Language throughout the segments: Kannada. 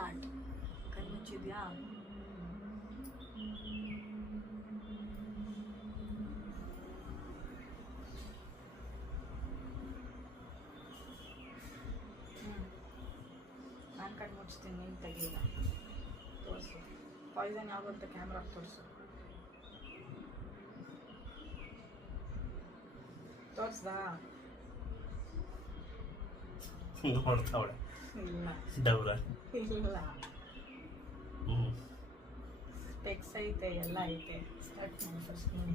ಸ್ಟಾರ್ಟ್. ಕಣ್ಮುಚ್ಚಿದ್ಯಾ? ನಾನು ಕಣ್ಣು ಮುಚ್ತೀನಿ, ನೀನು ತೆಗಿಲ್ಲ. ತೋರಿಸು ಪಾಯ್ಸನ್ ಯಾವುದು ಅಂತ ಕ್ಯಾಮ್ರಾ ತೋರಿಸು. ತೋರಿಸ್ದಾ? ನೋಡ್ತಾವಳೆ. ಇಲ್ಲ ಡಬ್ರ ಇಲ್ಲ. ಸ್ಪೆಕ್ಸ್ ಐತೆ, ಎಲ್ಲ ಐತೆ. ಸ್ಟಾರ್ಟ್ ಮಾಡಿ ಫಸ್ಟ್ ನೀನು.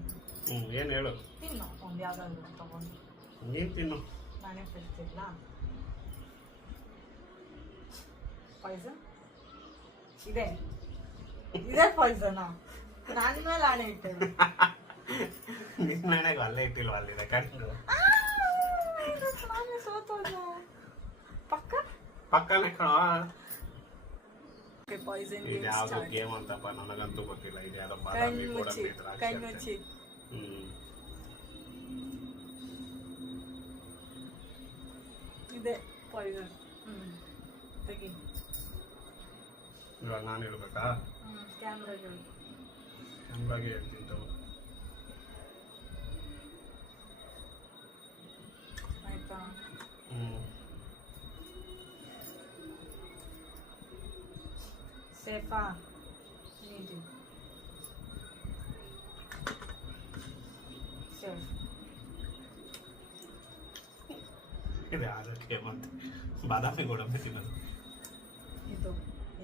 ಏನು ಹೇಳು? ತಿನ್ನು ಒಂದು ಯಾವ್ದಾದ್ರು ತಗೊಂಡು. ನೀನು ತಿನ್ನು. ನಾನೇ ಫಸ್ಟ್ ಇಲ್ಲ. ಪಾಯ್ಸನ್ ಇದೆ, ಇದೇ ಪಾಯ್ಸನಾ? ನನ್ನ ಮೇಲೆ ಆಣೆ ಇಟ್ಟೇನೆ. ನಿನ್ನ ಮನೆಗೆ ಅಲ್ಲೇ ಇಟ್ಟಿಲ್ವ? ಅಲ್ಲಿದೆ ಕಣ್ಣು. ನಾನೇ ಸೋತೋದು. ಪಕ್ಕ ಪಕ್ಕನೇ ಕಣ. ಪಾಯ್ಸನ್ ಇದು ಯಾವ್ದು ಗೇಮ್ ಅಂತಪ್ಪ ನನಗಂತೂ ಗೊತ್ತಿಲ್ಲ. ಇದು ಯಾವ್ದೋ ಬಾದಾಮಿ ಗೋಡಂಬಿ ದ್ರಾಕ್ಷಿ. ಕಣ್ಮುಚ್ಚಿ. ಇದೆ ಪಾಯ್ಸನ್. ತೆಗಿ. ಇವಾಗ ನಾನು ಹೇಳ್ಬೇಕಾ? ಕ್ಯಾಮ್ರಾಗೆ ಕ್ಯಾಮ್ರಾಗೆ ಹೇಳ್ತಿತ್ತು. ಆಯ್ತಾ? ಸೇಫಾ? ನೀಡಿ ಸೇಫ್. ಇದು ಯಾವ್ದು ಗೇಮ್ ಅಂತ? ಬಾದಾಮಿ ಗೋಡಂಬಿ ತಿನ್ನೋದು. ಇದು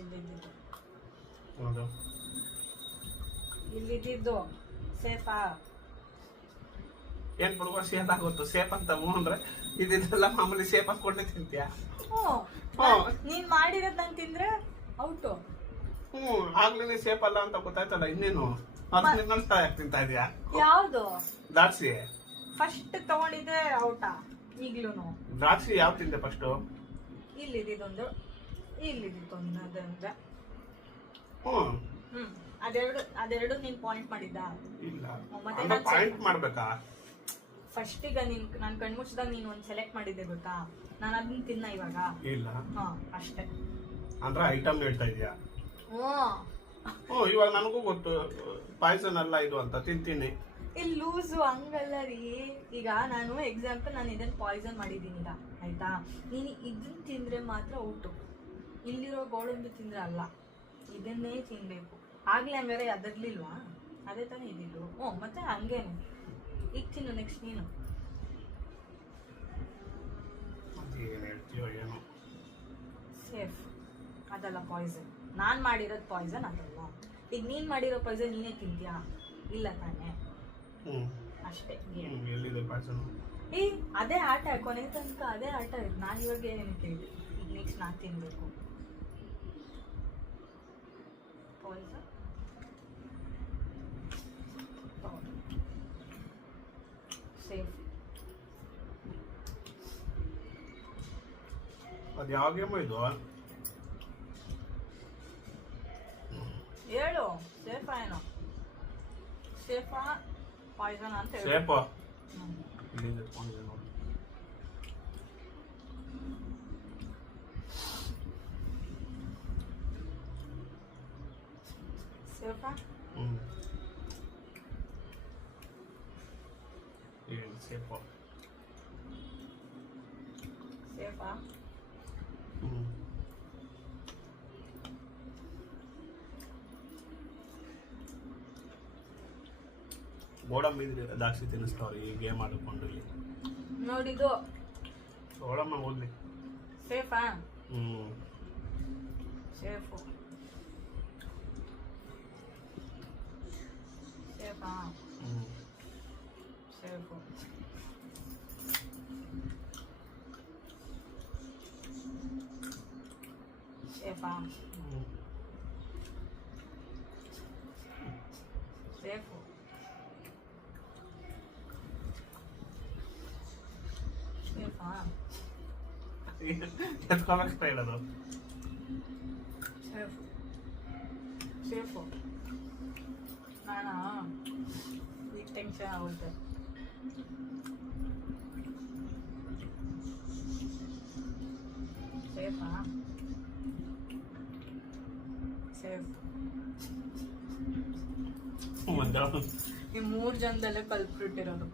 ಇಲ್ಲಿದ್ದು. ಹೌದು. ಇಲ್ಲಿದ್ದು ಸೇಫಾ? ಏನ್ ಬರುವ ಸೇಫ್ ಆಗುತ್ತೋ? ಸೇಫ್ ಅಂತ ಅಂದ್ರೆ ಇದೆಲ್ಲ ಮಾಮೂಲಿ ಸೇಫ್ ಹಾಕೊಂಡೆ ತಿಂತೀಯಾ? ನೀನ್ ಮಾಡಿರೋದ್ ನಾನು ತಿಂದ್ರೆ ಔಟು. ಆಗ್ಲೇನೆ ಸೇಫ್ ಅಲ್ಲ ಅಂತ ಗೊತ್ತಾಯ್ತಲ್ಲ, ಇನ್ನೇನು ಅದನ್ನ ಯಾಕೆ ತಿಂತಾ ಇದೀಯಾ? ಯಾವ್ದು? ದ್ರಾಕ್ಷಿ ಫಸ್ಟ್ ತಗೊಂಡಿದ್ರೆ ಔಟಾ? ಈಗ್ಲೂನು ದ್ರಾಕ್ಷಿ ಯಾವ ತಿಂದೆ ಫಸ್ಟ್? ಇಲ್ಲಿದ್ದೊಂದು, ಇಲ್ಲಿದ್ದೊಂದು. ಅದಂದ್ರೆ ಹ್ಮ್ ಅದೆರಡು ನೀನ್ ಪಾಯಿಂಟ್ ಮಾಡಿದ್ದ? ಇಲ್ಲ. ಮತ್ತೆ ಅಂದ್ರೆ ಪಾಯಿಂಟ್ ಮಾಡ್ಬೇಕಾ? ಫಸ್ಟ್ ಈಗ ನಾನು ಕಣ್ಮುಚ್ಚಿದಾಗ ನೀನ್ ಒಂದ್ ಸೆಲೆಕ್ಟ್ ಮಾಡಿದ್ದೆ ಗೊತ್ತಾ? ನಾನು ಅದನ್ನ ತಿನ್ನ ಇವಾಗ? ಇಲ್ಲ. ಅಷ್ಟೇ. ಅಂದ್ರೆ ಐಟಮ್ ಹೇಳ್ತಾ ಇದೀಯಾ? ಇವಾಗ ನನಗೂ ಗೊತ್ತು ಪಾಯ್ಸನ್ ಅಲ್ಲ ಇದು ಅಂತ. ತಿಂತೀನಿ. ಇಲ್ಲಿ ಲೂಸು ಹಂಗಲ್ಲ ರೀ. ಈಗ ನಾನು ಎಕ್ಸಾಂಪಲ್ ನಾನು ಇದನ್ನ ಪಾಯ್ಸನ್ ಮಾಡಿದ್ದೀನಿ ಈಗ, ಆಯ್ತಾ? ನೀನು ಇದನ್ನ ತಿಂದ್ರೆ ಮಾತ್ರ ಔಟು. ಇಲ್ಲಿರೋ ಗೋಡಂಬಿ ತಿಂದ್ರೆ ಅಲ್ಲ, ಇದನ್ನೇ ತಿನ್ಬೇಕು. ಆಗ್ಲೇ ಹಂಗಾರೆ ಅದರ್ಲಿಲ್ವಾ? ಅದೇ ತಾನೇ ಇದಿದ್ದು. ಮತ್ತೆ ಹಂಗೇನು. ಈಗ ತಿನ್ನು ನೆಕ್ಸ್ಟ್ ನೀನು. ಏನ್ ಹೇಳ್ತೀಯೋ ಏನೋ. ಸೇಫ್ ಅದಲ್ಲ ಪಾಯ್ಸನ್. ನಾನು ಮಾಡಿರೋದು ಪಾಯ್ಸನ್ ಅದಲ್ಲ. ಈಗ ನೀನ್ ಮಾಡಿರೋ ಪಾಯ್ಸನ್ ನೀನೇ ತಿಂತೀಯಾ? ಇಲ್ಲ ತಾನೇ? ಅಷ್ಟೇ. ಎಲ್ಲಿದೆ ಪಾಯ್ಸನ್? ಅದೇ ಆಟ, ಕೊನೆ ತನಕ ಅದೇ ಆಟ. ನಾನು ಇವಾಗ ಏನು ಕೇಳಿ, ಈಗ ನೆಕ್ಸ್ಟ್ ನಾನು ತಿನ್ಬೇಕು. Poison safe. ಅದು ಯಾವ ಗೇಮ್ ಇದು? ಹೇಳು. ಸೇಫಾ ಏನೋ? ಸೇಫಾ ಪಾಯ್ಸನ್ ಅಂತ ಹೇಳು. ಸೇಫ್. ಇಲ್ಲಿಂದ ಎತ್ಕೊಂಡಿದೆ ನೋಡಿ. ಸೇಫಾ? ಸೇಫ್. ಸೇಫಾ? ಗೋಡಂಬಿ ದ್ರಾಕ್ಷಿ ತಿನ್ನಿಸ್ತಾವ್ರಿ ಈ ಗೇಮ್ ಆಡಿಕೊಂಡು. ಇಲ್ಲಿ ನೋಡಿದು ನೋಡಮ್ಮ ಓದ್ಲಿ. ಸೇಫಾ? ಸೇಫು. ಸೇಫಾ? ಸೇಫು. ಸೇಫಾ? ಸೇಫು. ಸೇಫಾ? ಎತ್ಕೊಳಕ್ತಾ ಹೇಳೋದು. ಸೇಫು. ಸೇಫು. ನಾನಾ ಈಗ ಟೆನ್ಷನ್ ಆಗುತ್ತೆ. ಸೇಫಾ? ಈ 3 ಜನದಲ್ಲೇ ಕಲ್ಪಿಟ್ಟಿರೋದು.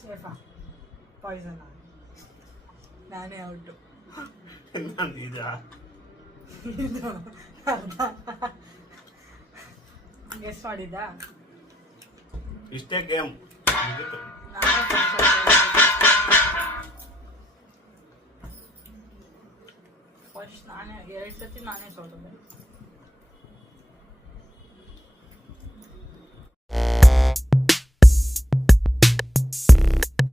ಸೇಫಾ ಪಾಯ್ಸನ್ ನಾನೇ ಔಟು. ಇದಾ ಗೆಸ್ ಮಾಡಿದ್ದ ಇಷ್ಟೇ ಗೇಮ್. ಫಸ್ಟ್ ನಾನೇ 2 ಸತಿ ನಾನೇ ಸೋತದೆ.